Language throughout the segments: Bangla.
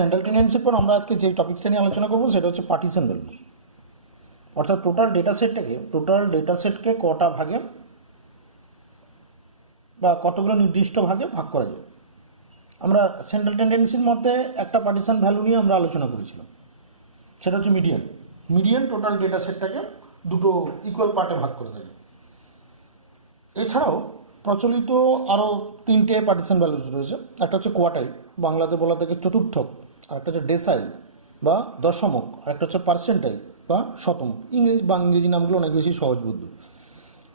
সেন্ট্রাল টেন্ডেন্সির পর আমরা আজকে যে টপিকটা নিয়ে আলোচনা করবো সেটা হচ্ছে পার্টিশন ভ্যালুজ। অর্থাৎ টোটাল ডেটা সেটকে কটা ভাগে বা কতগুলো নির্দিষ্ট ভাগে ভাগ করা যায়। আমরা সেন্ট্রাল টেন্ডেন্সির মধ্যে একটা পার্টিশন ভ্যালু নিয়ে আমরা আলোচনা করেছিলাম, সেটা হচ্ছে মিডিয়ান টোটাল ডেটা সেটটাকে দুটো ইকুয়াল পার্টে ভাগ করে থাকে। এছাড়াও প্রচলিত আরও তিনটে পার্টিশন ভ্যালুজ রয়েছে। একটা হচ্ছে কোয়ার্টাইল, বাংলাতে বলা থাকে চতুর্থক, আর একটা হচ্ছে ডেসাইল বা দশমক, আর একটা হচ্ছে পার্সেন্টাইল বা শতমক। ইংরেজি নামগুলো অনেক বেশি সহজবোধ্য।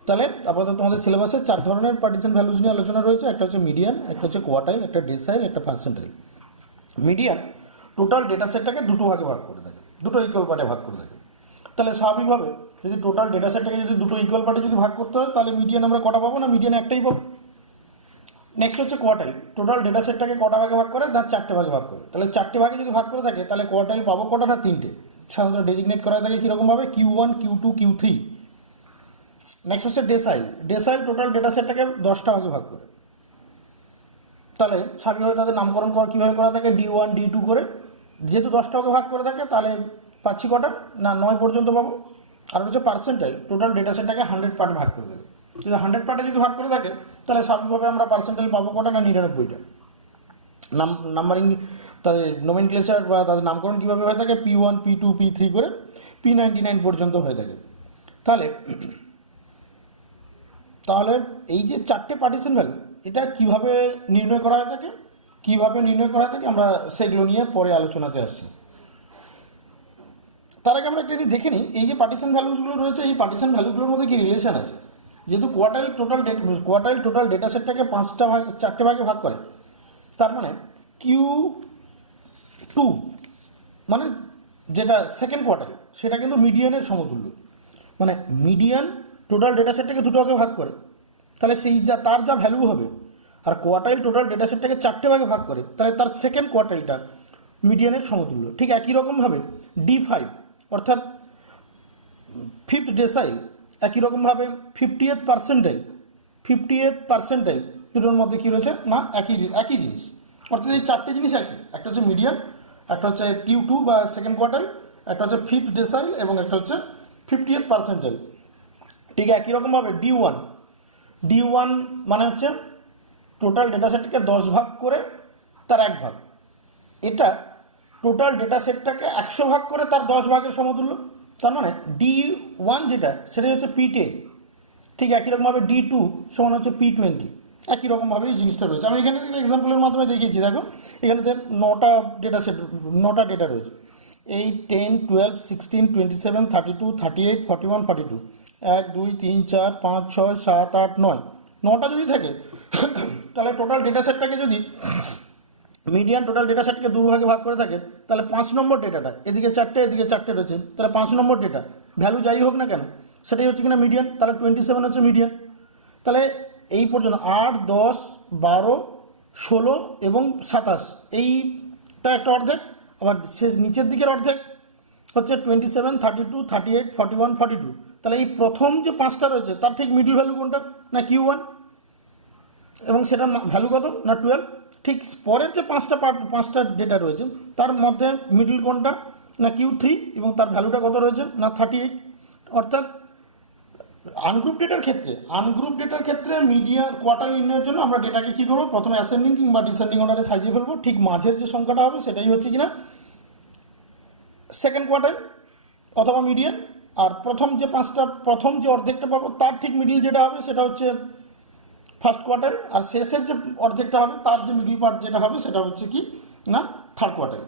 তাহলে আপাতত তোমাদের সিলেবাসে 4 ধরনের পার্টিশন ভ্যালুজ নিয়ে আলোচনা রয়েছে। একটা হচ্ছে মিডিয়ান, একটা হচ্ছে কোয়ার্টাইল, একটা ডেসাইল, একটা পার্সেন্টাইল। মিডিয়ান টোটাল ডেটা সেটটাকে দুটো ভাগে ভাগ করে থাকে, দুটো ইকুয়াল পার্টে ভাগ করে থাকে। তাহলে স্বাভাবিকভাবে যদি টোটাল ডেটা সেটটাকে যদি দুটো ইকুয়াল পার্টে যদি ভাগ করতে হয়, তাহলে মিডিয়ান আমরা কটা পাবো না? মিডিয়ান একটাই পাবো। নেক্সট হচ্ছে কোয়ার্টাইল, টোটাল ডেটা সেটটাকে কটা ভাগে ভাগ করে? না 4টে ভাগে ভাগ করে। তাহলে 4টে ভাগে যদি ভাগ করে থাকে তাহলে কোয়ার্টাইল পাবো কটা? না 3টে। সাধারণত ডেজিগনেট করা থাকে কীরকমভাবে? Q1, Q2, Q3। নেক্সট হচ্ছে ডেসাইল টোটাল ডেটা সেটটাকে 10টা ভাগে ভাগ করে। তাহলে স্বাভাবিকভাবে তাদের নামকরণ করা কীভাবে করা থাকে? D1, D2 করে। যেহেতু 10টা ভাগে ভাগ করে থাকে তাহলে পাচ্ছি কটা? না 9 পর্যন্ত পাবো। আর হচ্ছে পার্সেন্টাইল, টোটাল ডেটা সেটটাকে 100 পার্টে ভাগ করে দেবে। যদি 100 পার্টে যদি ভাগ করে থাকে তাহলে স্বাভাবিকভাবে আমরা পার্সেন্টাইল পাবো কটা? না 99টা। নাম্বারিং তাদের নোমেনক্লেচার বা তাদের নামকরণ কীভাবে হয়ে থাকে? P1, P2, P3 করে P99 পর্যন্ত হয়ে থাকে। তাহলে এই যে 4টে পার্টিশন ভ্যালু, এটা কিভাবে নির্ণয় করা হয়ে থাকে, আমরা সেগুলো নিয়ে পরে আলোচনাতে আসছি। তার আগে আমরা একটা জিনিস দেখে নিই, এই যে পার্টিশন ভ্যালুগুলো রয়েছে, এই পার্টিশন ভ্যালুগুলোর মধ্যে কি রিলেশন আছে। যেহেতু কোয়ার্টাইল টোটাল ডেটা সেটটাকে 4টে ভাগে ভাগ করে, তার মানে Q2 মানে যেটা সেকেন্ড কোয়ার্টাইল, সেটা কিন্তু মিডিয়ানের সমতুল্য। মানে মিডিয়ান টোটাল ডেটা সেটটাকে দুটো ভাগে ভাগ করে, তাহলে সেই তার যা ভ্যালু হবে। আর কোয়ার্টাইল টোটাল ডেটা সেটটাকে 4টে ভাগে ভাগ করে, তাহলে তার সেকেন্ড কোয়ার্টাইলটা মিডিয়ানের সমতুল্য। ঠিক একই রকমভাবে D5 অর্থাৎ ফিফথ ডেসাইল, একই রকমভাবে 50th পার্সেন্টাইল দুটোর মধ্যে কী রয়েছে? না একই জিনিস। অর্থাৎ এই 4টে জিনিস একই। একটা হচ্ছে মিডিয়ান, একটা হচ্ছে Q2 বা সেকেন্ড কোয়ার্টাইল, একটা হচ্ছে ফিফথ ডেসাইল এবং একটা হচ্ছে 50th পার্সেন্টাইল। ঠিক একই রকমভাবে D1 মানে হচ্ছে টোটাল ডেটা সেটকে 10 ভাগ করে তার 1 ভাগ। এটা টোটাল ডেটা সেটটাকে 100 ভাগ করে তার 10 ভাগের সমতুল্য। তার মানে D1 যেটা, সেটা হচ্ছে P10। ঠিক একই রকমভাবে D2 সমান হচ্ছে P20। একই রকমভাবে এই জিনিসটা রয়েছে। আমি এখানে এক্সাম্পলের মাধ্যমে দেখিয়েছি। দেখো এখানেতে 9টা ডেটা রয়েছে। 8, 10, 12, 16, 27, 32, 38, 41, 42। 1, 2, 3, 4, 5, 6, 7, 8, 9। 9টা যদি থাকে তাহলে টোটাল ডেটা সেটটাকে যদি মিডিয়ান টোটাল ডেটা সেটকে 2 ভাগে ভাগ করে থাকে, তাহলে 5 নম্বর ডেটাটা, এদিকে 4টে এদিকে 4টে রয়েছে, তাহলে 5 নম্বর ডেটা ভ্যালু যাই হোক না কেন সেটাই হচ্ছে কিনা মিডিয়ান। তাহলে 27 হচ্ছে মিডিয়ান। তাহলে এই পর্যন্ত 8, 10, 12, 16 এবং 27, এইটা একটা অর্ধেক। আবার শেষ নিচের দিকের অর্ধেক হচ্ছে 27, 32, 38, 41, 42। তাহলে এই প্রথম যে 5টা রয়েছে তার ঠিক মিডল ভ্যালু কোনটা? না Q1, এবং সেটার ভ্যালু কত? না 12। ঠিক পরের যে 5টা ডেটা রয়েছে তার মধ্যে মিডল কোনটা? না Q3, এবং তার ভ্যালুটা কত রয়েছে? না 38। অর্থাৎ আনগ্রুপ ডেটার ক্ষেত্রে মিডিয়ান কোয়ার্টাইল নির্ণয়ের জন্য আমরা ডেটাকে কী করবো? প্রথমে অ্যাসেন্ডিং কিংবা ডিসেন্ডিং অর্ডারে সাজিয়ে ফেলবো। ঠিক মাঝের যে সংখ্যাটা হবে সেটাই হচ্ছে কিনা সেকেন্ড কোয়ার্টাইল অথবা মিডিয়ান। আর প্রথম যে অর্ধেকটা পাবো তার ঠিক মিডিল যেটা হবে সেটা হচ্ছে ফার্স্ট কোয়ার্টাইল। আর শেষের যে অর্ধেকটা হবে তার যে মিডিল পার্ট যেটা হবে সেটা হচ্ছে কি না থার্ড কোয়ার্টাইল।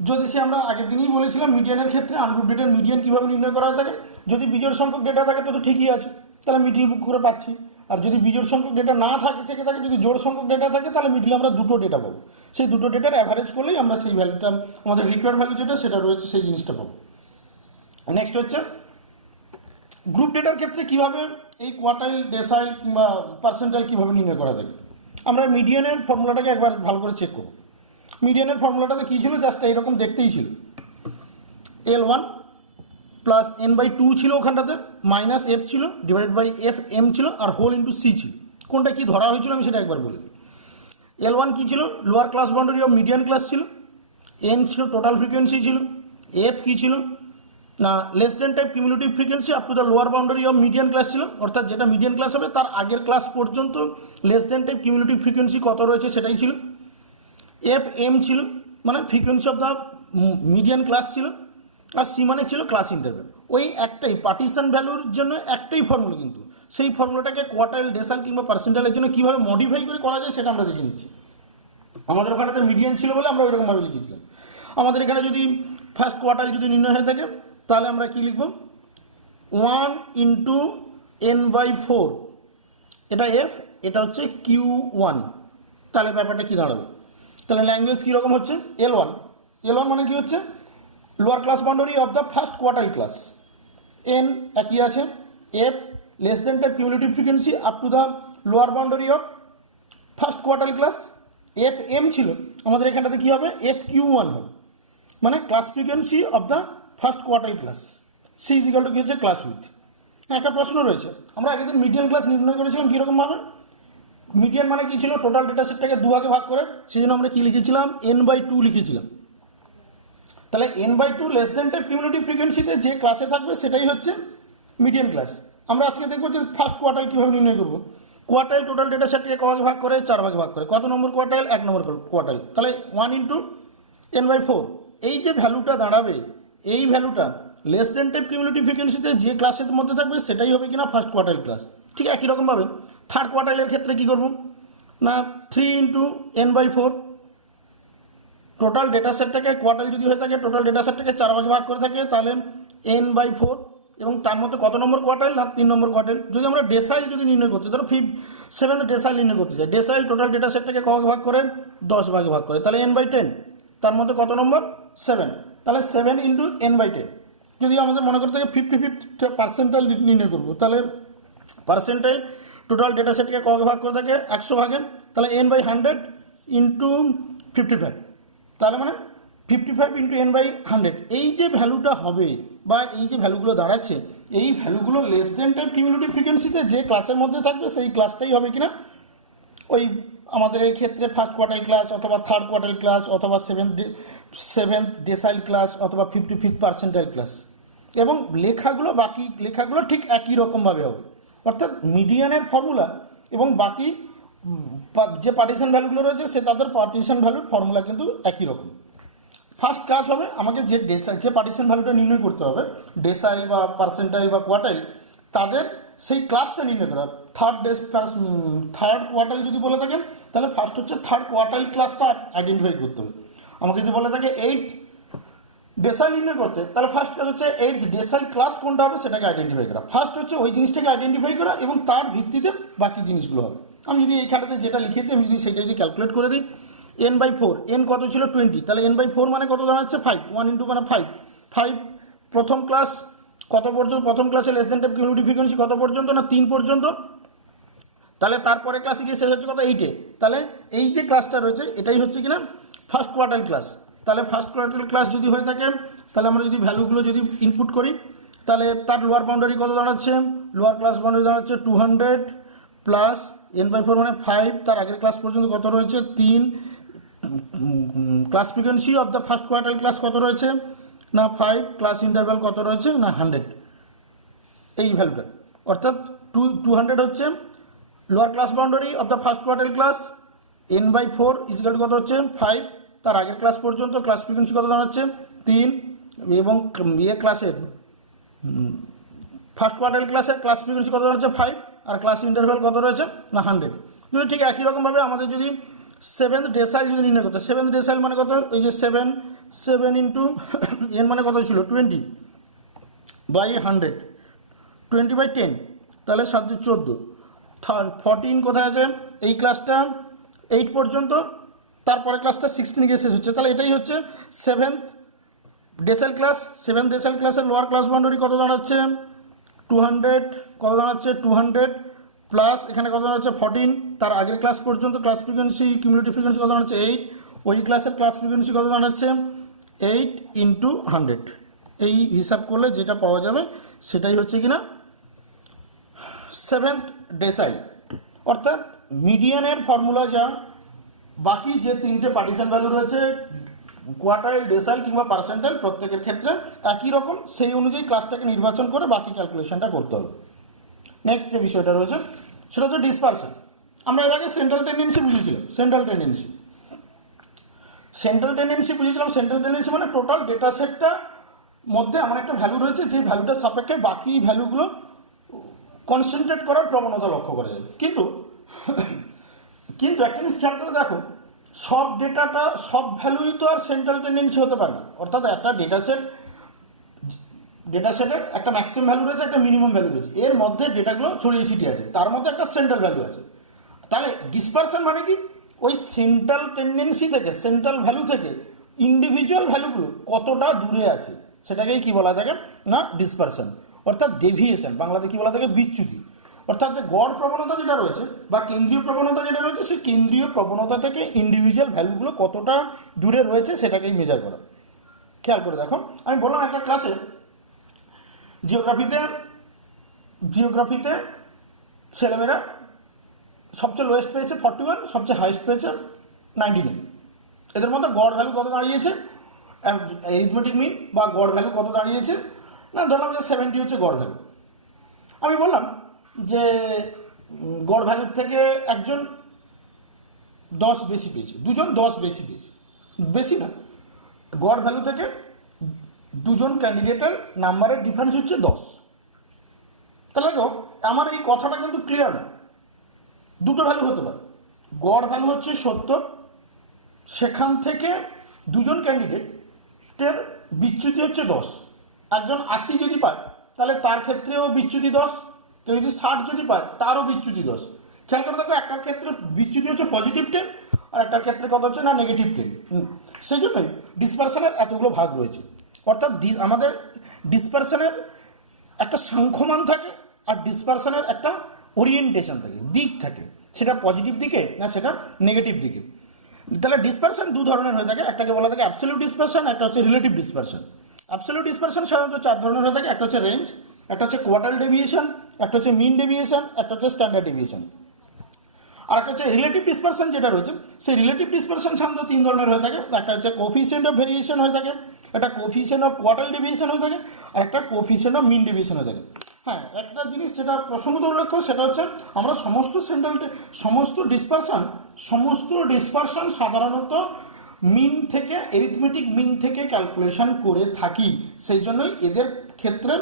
যদি সে আমরা আগের দিনই বলেছিলাম মিডিয়ানের ক্ষেত্রে আনগ্রুপ ডেটার মিডিয়ান কীভাবে নির্ণয় করা থাকে। যদি বিজোড় সংখ্যক ডেটা থাকে তো ঠিকই আছে, তাহলে মিডিল বুক করে পাচ্ছি। আর যদি বিজোড় সংখ্যক ডেটা না থেকে থাকে, যদি জোড় সংখ্যক ডেটা থাকে, তাহলে মিডিলে আমরা দুটো ডেটা পাবো। সেই দুটো ডেটার অ্যাভারেজ করলেই আমরা সেই ভ্যালুটা, আমাদের রিকোয়ার্ড ভ্যালু যেটা সেটা রয়েছে, সেই জিনিসটা পাবো। নেক্সট হচ্ছে গ্রুপ ডেটার ক্ষেত্রে কীভাবে এই কোয়ার্টাইল, ডেসাইল কিংবা পার্সেন্টাইল কীভাবে নির্ণয় করা থাকে। আমরা মিডিয়ানের ফর্মুলাটাকে একবার ভালো করে চেক করব। মিডিয়ানের ফর্মুলাটাতে কী ছিল? জাস্ট এইরকম দেখতেই ছিল। L1 প্লাস n/2 ছিল ওখানটাতে, মাইনাস f ছিল, ডিভাইডেড বাই fm ছিল, আর হোল ইন্টু c ছিল। কোনটা কি ধরা হয়েছিল আমি সেটা একবার বলে দিই। L1 কী ছিল? Lower class boundary of median class ছিল। এন ছিল টোটাল ফ্রিকোয়েন্সি ছিল, এফ কী ছিল না less than type cumulative frequency up to the lower boundary of median class ছিল, অর্থাৎ যেটা মিডিয়ান ক্লাস হবে তার আগের ক্লাস পর্যন্ত less than type cumulative frequency কত রয়েছে সেটাই ছিল। এফ এম ছিল মানে frequency of the median class ছিল, আর সি মানে ছিল ক্লাস ইন্টারভেল। ওই একটাই পার্টিশন ভ্যালুর জন্য একটাই ফর্মুলা, কিন্তু সেই ফর্মুলাটাকে কোয়ার্টাইল ডেসাইল কিংবা পার্সেন্টাইলের জন্য কীভাবে মডিফাই করে করা যায় সেটা আমরা দেখে নিচ্ছি। আমাদের ওখানে মিডিয়ান ছিল বলে আমরা ওইরকমভাবে লিখেছিলাম। আমাদের এখানে যদি ফার্স্ট কোয়ার্টাইল যদি নির্ণয় হয়ে থাকে তাহলে আমরা কী লিখব 1 ইন্টু n/4, এটা এফ, এটা হচ্ছে Q1। তাহলে ব্যাপারটা কী দাঁড়াবে, তাহলে ল্যাঙ্গুয়েজ কীরকম হচ্ছে L1, L1 মানে কী হচ্ছে lower class boundary of the first quartile class, N একই আছে, F less than type cumulative frequency up to the lower boundary of first quartile class, F M ছিল, আমাদের এখানটাতে কী হবে FQ1 হবে, মানে class frequency of the first quartile class, C is equal to কী হচ্ছে ক্লাস উইথ। একটা প্রশ্ন রয়েছে, আমরা আগের দিন মিডিয়ান ক্লাস নির্ণয় করেছিলাম কীরকমভাবে, মিডিয়ান মানে কী ছিল টোটাল ডেটা সেটটাকে দুভাগে ভাগ করে, সেই জন্য আমরা কী লিখেছিলাম n/2 লিখেছিলাম। তাহলে n/2 less than type cumulative ফ্রিকোয়েন্সিতে যে ক্লাসে থাকবে সেটাই হচ্ছে মিডিয়ান ক্লাস। আমরা আজকে দেখবো যে ফার্স্ট কোয়ার্টাইল কীভাবে নির্ণয় করবো। কোয়ার্টাইল টোটাল ডেটা সেটকে কভাগে ভাগ করে 4 ভাগে ভাগ করে, কত নম্বর কোয়ার্টাইল 1 নম্বর কোয়ার্টাইল, তাহলে 1 ইন্টু n/4, এই যে ভ্যালুটা দাঁড়াবে এই ভ্যালুটা লেস দেন টাইপ কিউমুলেটিভ ফ্রিকোয়েন্সিতে যে ক্লাসের মধ্যে থাকবে সেটাই হবে কিনা ফার্স্ট কোয়ার্টাইল ক্লাস। ঠিক একই রকমভাবে থার্ড কোয়ার্টাইলের ক্ষেত্রে কী করবো না 3 ইন্টু n/4, টোটাল ডেটা সেটটাকে কোয়ার্টাইল যদি হয়ে থাকে টোটাল ডেটা সেটটাকে 4 ভাগে ভাগ করে থাকে তাহলে n/4, এবং তার মধ্যে কত নম্বর কোয়ার্টাইল না 3 নম্বর কোয়ার্টাইল। যদি আমরা ডেসাইল যদি নির্ণয় করতে ধরো 7th ডেসাইল নির্ণয় করতে চাই, ডেসাইল টোটাল ডেটা সেটটাকে ক ভাগে ভাগ করে 10 ভাগে ভাগ করে, তাহলে n/10, তার মধ্যে কত নম্বর 7, তাহলে 7 ইন্টু n/10। যদি আমাদের মনে করতে থাকে 50 পার্সেন্টাইল নির্ণয় করবো, তাহলে পার্সেন্টাইল টোটাল ডেটা সেটকে ক ভাগে ভাগ করে থাকে 100 ভাগে, তাহলে n/100 ইন্টু 55, তাহলে মানে 55 ইন্টু n/100। এই যে ভ্যালুটা হবে বা এই যে ভ্যালুগুলো দাঁড়াচ্ছে এই ভ্যালুগুলো লেস দেন টাইপ কিউমুলেটিভ ফ্রিকোয়েন্সিতে যে ক্লাসের মধ্যে থাকবে সেই ক্লাসটাই হবে কিনা ওই আমাদের এই ক্ষেত্রে ফার্স্ট কোয়ার্টাইল ক্লাস অথবা থার্ড কোয়ার্টাইল ক্লাস অথবা সেভেন্থ ডেসাইল ক্লাস অথবা 55th পার্সেন্টাইল ক্লাস। এবং লেখাগুলো বাকি লেখাগুলো ঠিক একই রকমভাবে হবে, অর্থাৎ মিডিয়ানের ফর্মুলা এবং বাকি যে পার্টিশন ভ্যালুগুলো রয়েছে সে তাদের পার্টিশন ভ্যালুর ফর্মুলা কিন্তু একই রকম। ফার্স্ট কাজ হবে আমাকে যে পার্টিশন ভ্যালুটা নির্ণয় করতে হবে ডেসাইল বা পার্সেন্টাইল বা কোয়ার্টাইল, তাদের সেই ক্লাসটা নির্ণয় করা। থার্ড কোয়ার্টাইল যদি বলে থাকেন তাহলে ফার্স্ট হচ্ছে থার্ড কোয়ার্টাইল ক্লাসটা আইডেন্টিফাই করতে হবে। আমাকে যদি বলে থাকে 8 ডেসাইল নির্ণয় করতে তাহলে ফার্স্ট কাজ হচ্ছে 8th ডেসাইল ক্লাস কোনটা হবে সেটাকে আইডেন্টিফাই করা। ফার্স্ট হচ্ছে ওই জিনিসটাকে আইডেন্টিফাই করা এবং তার ভিত্তিতে বাকি জিনিসগুলো হবে। আমি যদি এইখানটাতে যেটা লিখেছি আমি যদি সেটা যদি ক্যালকুলেট করে দিই n/4, n কত ছিল 20, তাহলে n/4 মানে কত দাঁড়াচ্ছে 5, 1 ইন্টু মানে 5 প্রথম ক্লাস কত পর্যন্ত, প্রথম ক্লাসে less than type cumulative frequency কত পর্যন্ত না 3 পর্যন্ত, তাহলে তারপরে ক্লাসে গিয়ে শেষ হচ্ছে কত 8-এ, তাহলে এই যে ক্লাসটা রয়েছে এটাই হচ্ছে কিনা ফার্স্ট কোয়ার্টাইল ক্লাস। তাহলে ফার্স্ট কোয়ার্টাইল ক্লাস যদি হয়ে থাকে তাহলে আমরা যদি ভ্যালুগুলো যদি ইনপুট করি তাহলে তার লোয়ার বাউন্ডারি কত দাঁড়াচ্ছে, লোয়ার ক্লাস বাউন্ডারি দাঁড়াচ্ছে 200 প্লাস n/4 মানে 5, তার আগের ক্লাস পর্যন্ত কত রয়েছে 3, class frequency of the first quartile class কত রয়েছে না 5, ক্লাস ইন্টারভ্যাল কত রয়েছে না 100, এই ভ্যালুটা অর্থাৎ 200 হচ্ছে lower class boundary of the first quartile class, n/4 is equal to কত হচ্ছে 5, তার আগের ক্লাস পর্যন্ত ক্লাস ফ্রিকোয়েন্সি কত দাঁড়াচ্ছে 3, এবং ক্লাসের ফার্স্ট কোয়ার্টাইল ক্লাসের ক্লাস ফ্রিকোয়েন্সি কত দাঁড়াচ্ছে 5, আর ক্লাস ইন্টারভ্যাল কত রয়েছে না 100। যদি ঠিক একই রকমভাবে আমাদের যদি 7th ডেসাইল যদি নির্ণয় করতে, 7th ডেসাইল মানে কত, এই যে 7 ইন্টু n মানে কত ছিল 20/100, 20/10, তাহলে 7-14, 14 কোথায় আছে এই ক্লাসটা 8 পর্যন্ত, তারপরে ক্লাসটা 16 গিয়ে শেষ হচ্ছে, তাহলে এটাই হচ্ছে 7th ডেসাইল ক্লাস। 7th ডেসাইল ক্লাসের লোয়ার ক্লাস বাউন্ডারি কত দাঁড়াচ্ছে 200, কত দাঁড়াচ্ছে 200 প্লাস এখানে কত দাঁড়াচ্ছে 14, তার আগের ক্লাস পর্যন্ত ক্লাস ফ্রিকোয়েন্সি কিউমুলেটিভ ফ্রিকোয়েন্সি কত দাঁড়াচ্ছে 8, ওই ক্লাসের ক্লাস ফ্রিকোয়েন্সি কত দাঁড়াচ্ছে 8 ইন্টু 100। এই হিসাব করলে যেটা পাওয়া যাবে সেটাই হচ্ছে কিনা 7th ডেসাইল। অর্থাৎ মিডিয়ানের ফর্মুলা যা, বাকি যে 3টে পার্টিশন ভ্যালু রয়েছে কোয়ার্টাইল, ডেসাইল কিংবা পার্সেন্টাইল প্রত্যেকের ক্ষেত্রে একই রকম, সেই অনুযায়ী ক্লাসটাকে নির্বাচন করে বাকি ক্যালকুলেশনটা করতে হবে। নেক্সট যে বিষয়টা রয়েছে সেটা হচ্ছে ডিসপারশন। আমরা এর আগে সেন্ট্রাল টেন্ডেন্সি বুঝেছিলাম। সেন্ট্রাল টেন্ডেন্সি বুঝেছিলাম। সেন্ট্রাল টেন্ডেন্সি মানে টোটাল ডেটা সেটটা মধ্যে এমন একটা ভ্যালু রয়েছে যে ভ্যালুটার সাপেক্ষে বাকি ভ্যালুগুলো কনসেন্ট্রেট করার প্রবণতা লক্ষ্য করা যায়। কিন্তু একটা জিনিস খেয়াল করে দেখো, সব ডেটাটা সব ভ্যালুই তো আর সেন্ট্রাল টেন্ডেন্সি হতে পারে না। অর্থাৎ একটা ডেটা সেটের একটা ম্যাক্সিমাম ভ্যালু রয়েছে, একটা মিনিমাম ভ্যালু রয়েছে, এর মধ্যে ডেটাগুলো ছড়িয়ে ছিটিয়ে আছে, তার মধ্যে একটা সেন্ট্রাল ভ্যালু আছে। তাহলে ডিসপারশন মানে কি, ওই সেন্ট্রাল টেন্ডেন্সি থেকে, সেন্ট্রাল ভ্যালু থেকে ইন্ডিভিজুয়াল ভ্যালুগুলো কতটা দূরে আছে সেটাকেই কি বলা থাকে না ডিসপারশন, অর্থাৎ ডেভিয়েশন, বাংলাতে কি বলা থাকে বিচ্যুতি। অর্থাৎ যে গড় প্রবণতা যেটা রয়েছে বা কেন্দ্রীয় প্রবণতা যেটা রয়েছে, সেই কেন্দ্রীয় প্রবণতা থেকে ইন্ডিভিজুয়াল ভ্যালুগুলো কতটা দূরে রয়েছে সেটাকেই মেজার করা। খেয়াল করে দেখো, আমি বললাম একটা ক্লাসে জিওগ্রাফিতে ছেলেমেয়েরা সবচেয়ে লোয়েস্ট পেয়েছে 41, সবচেয়ে হাইয়েস্ট পেয়েছে 99। এদের মধ্যে গড় ভ্যালু কত দাঁড়িয়েছে, অ্যারিথমেটিক মিন বা গড় ভ্যালু কত দাঁড়িয়েছে না, ধরলাম যে 70 হচ্ছে গড় ভ্যালু। আমি বললাম যে গড় ভ্যালুর থেকে একজন 10 বেশি পেয়েছে, দুজন 10 বেশি পেয়েছে, বেশি না, গড় ভ্যালু থেকে দুজন ক্যান্ডিডেটের নাম্বারের ডিফারেন্স হচ্ছে 10। তাহলে তো আমার এই কথাটা কিন্তু ক্লিয়ার না, দুটো ভ্যালু হতে পারে। গড় ভ্যালু হচ্ছে 70, সেখান থেকে দুজন ক্যান্ডিডেটের বিচ্যুতি হচ্ছে 10। একজন 80 যদি পায় তাহলে তার ক্ষেত্রেও বিচ্যুতি 10, কেউ যদি 60 যদি পায় তারও বিচ্যুতি 10। খেয়াল করে দেখো, একটার ক্ষেত্রে বিচ্যুতি হচ্ছে পজিটিভ 10 আর একটার ক্ষেত্রে কত হচ্ছে না নেগেটিভ 10। সেই জন্যই ডিসপারশনের এতগুলো ভাগ রয়েছে। অর্থাৎ আমাদের ডিসপারশনের একটা সংখ্যমান থাকে আর ডিসপারশনের একটা ওরিয়েন্টেশন থাকে, দিক থাকে, সেটা পজিটিভ দিকে না সেটা নেগেটিভ দিকে। তাহলে ডিসপারশন দু ধরনের হয়ে থাকে, একটাকে বলা থাকে অ্যাবসলিউট ডিসপারশন, একটা হচ্ছে রিলেটিভ ডিসপারশন। অ্যাবসলিউট ডিসপারশন সাধারণত 4 ধরনের হয়ে থাকে, একটা হচ্ছে রেঞ্জ, একটা হচ্ছে কোয়ার্টাইল ডেভিয়েশন, একটা হচ্ছে মিন ডেভিয়েশন, একটা হচ্ছে স্ট্যান্ডার্ড ডেভিয়েশন। আর একটা হচ্ছে রিলেটিভ ডিসপারশন যেটা রয়েছে, সেই রিলেটিভ ডিসপারশন সাধারণত 3 ধরনের হয়ে থাকে, একটা হচ্ছে কোফিসিয়েন্ট অফ ভেরিয়েশন হয়ে থাকে, একটা কোফিসিয়েন্ট অফ কোয়ার্টাইল ডেভিয়েশন হয়ে থাকে, আর একটা কোফিসিয়েন্ট অফ মিন ডেভিয়েশন হয়ে থাকে। হ্যাঁ, একটা জিনিস যেটা প্রসঙ্গত উল্লেখ্য সেটা হচ্ছে আমরা সমস্ত ডিসপারশন সাধারণত মিন থেকে, এরিথমেটিক মিন থেকে ক্যালকুলেশন করে থাকি। সেই জন্যই এদের ক্ষেত্রে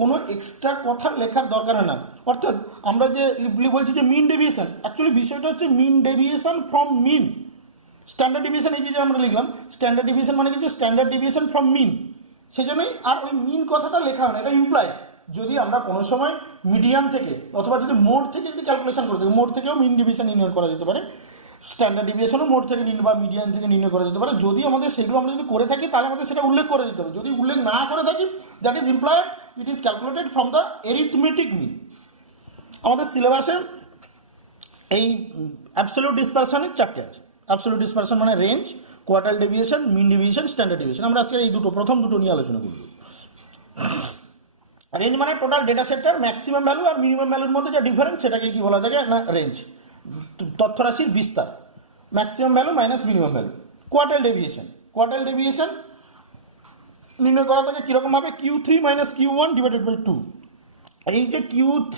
কোনো এক্সট্রা কথা লেখার দরকার হয় না। অর্থাৎ আমরা যে বলছি যে মিন ডেভিয়েশন, অ্যাকচুয়ালি বিষয়টা হচ্ছে mean deviation from mean. Standard deviation এই যে আমরা লিখলাম, স্ট্যান্ডার্ড ডেভিয়েশন মানে কি যে স্ট্যান্ডার্ড ডেভিয়েশন ফ্রম মিন, সেই জন্যই আর ওই মিন কথাটা লেখা হয় না, এটা ইমপ্লাই। যদি আমরা কোনো সময় মিডিয়াম থেকে অথবা যদি মোড থেকে যদি ক্যালকুলেশন করে থাকি, মোড থেকেও মিন ডেভিয়েশন নির্ণয় করা যেতে পারে, স্ট্যান্ডার্ড ডেভিয়েশনও মোড থেকে বা মিডিয়াম থেকে নির্ণয় করা যেতে পারে। যদি আমাদের সেগুলো আমরা যদি করে থাকি তাহলে আমাদের সেটা উল্লেখ করে দিতে হবে। যদি উল্লেখ না করে থাকি, that is employed, it is calculated from the arithmetic mean. আমাদের সিলেবাসে এই অ্যাবসলিউট ডিসপারশনের 4টে আছে। অ্যাবসলিউট ডিসপারশন মানে range, quartile deviation, mean deviation, standard deviation. আমরা আজকে এই প্রথম দুটো নিয়ে আলোচনা করব। রেঞ্জ মানে টোটাল ডেটা সেটটার ম্যাক্সিমাম ভ্যালু আর মিনিমাম ভ্যালুর মধ্যে যে ডিফারেন্স সেটাকে কি বলা থাকে না রেঞ্জ, তথ্যরাশির বিস্তার, maximum value minus minimum value. Quartile deviation নির্ণয় করা থাকে কীরকমভাবে, Q3 minus Q1 divided by 2। এই যে Q3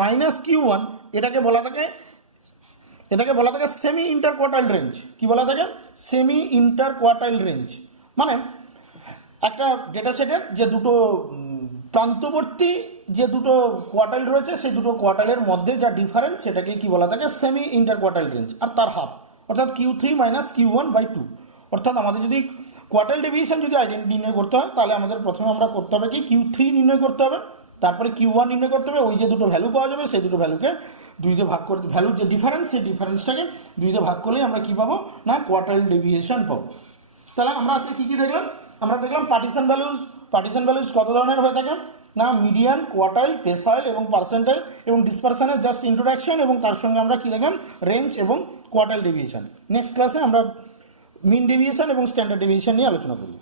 মাইনাস Q1 এটাকে বলা থাকে সেমি ইন্টার কোয়ার্টাইল রেঞ্জ। কি বলা থাকে? Semi inter quartile range. মানে একটা ডেটা সেটের যে দুটো প্রান্তবর্তী যে দুটো কোয়ার্টাইল রয়েছে, সেই দুটো কোয়ার্টাইলের মধ্যে যা ডিফারেন্স সেটাকে কি বলা থাকে সেমি ইন্টার কোয়ার্টাইল রেঞ্জ, আর তার হাফ অর্থাৎ Q3 মাইনাস Q1 বাই 2। অর্থাৎ আমাদের যদি কোয়ার্টাইল ডেভিয়েশন যদি নির্ণয় করতে হয় তাহলে আমাদের প্রথমে আমরা করতে হবে কি Q3 নির্ণয় করতে হবে, তারপরে Q1 নির্ণয় করতে হবে। ওই যে দুটো ভ্যালু পাওয়া যাবে সেই দুটো ভ্যালুকে 2 ভাগ করে, ভ্যালুর যে ডিফারেন্স সেই ডিফারেন্সটাকে 2 ভাগ করলেই আমরা কি পাবো না কোয়ার্টাইল ডেভিয়েশন পাবো। তাহলে আমরা আজকে কি দেখলাম? আমরা দেখলাম পার্টিশন ভ্যালুজ কত ধরনের হয়ে থাকে না মিডিয়ান, কোয়ার্টাইল, ডেসাইল এবং পার্সেন্টাইল, এবং ডিসপারশনের জাস্ট ইন্ট্রোডাকশন, এবং তার সঙ্গে আমরা কি দেখলাম রেঞ্জ এবং কোয়ার্টাইল ডেভিয়েশন। নেক্সট ক্লাসে আমরা মিন ডেভিয়েশন এবং স্ট্যান্ডার্ড ডেভিয়েশন নিয়ে আলোচনা করব।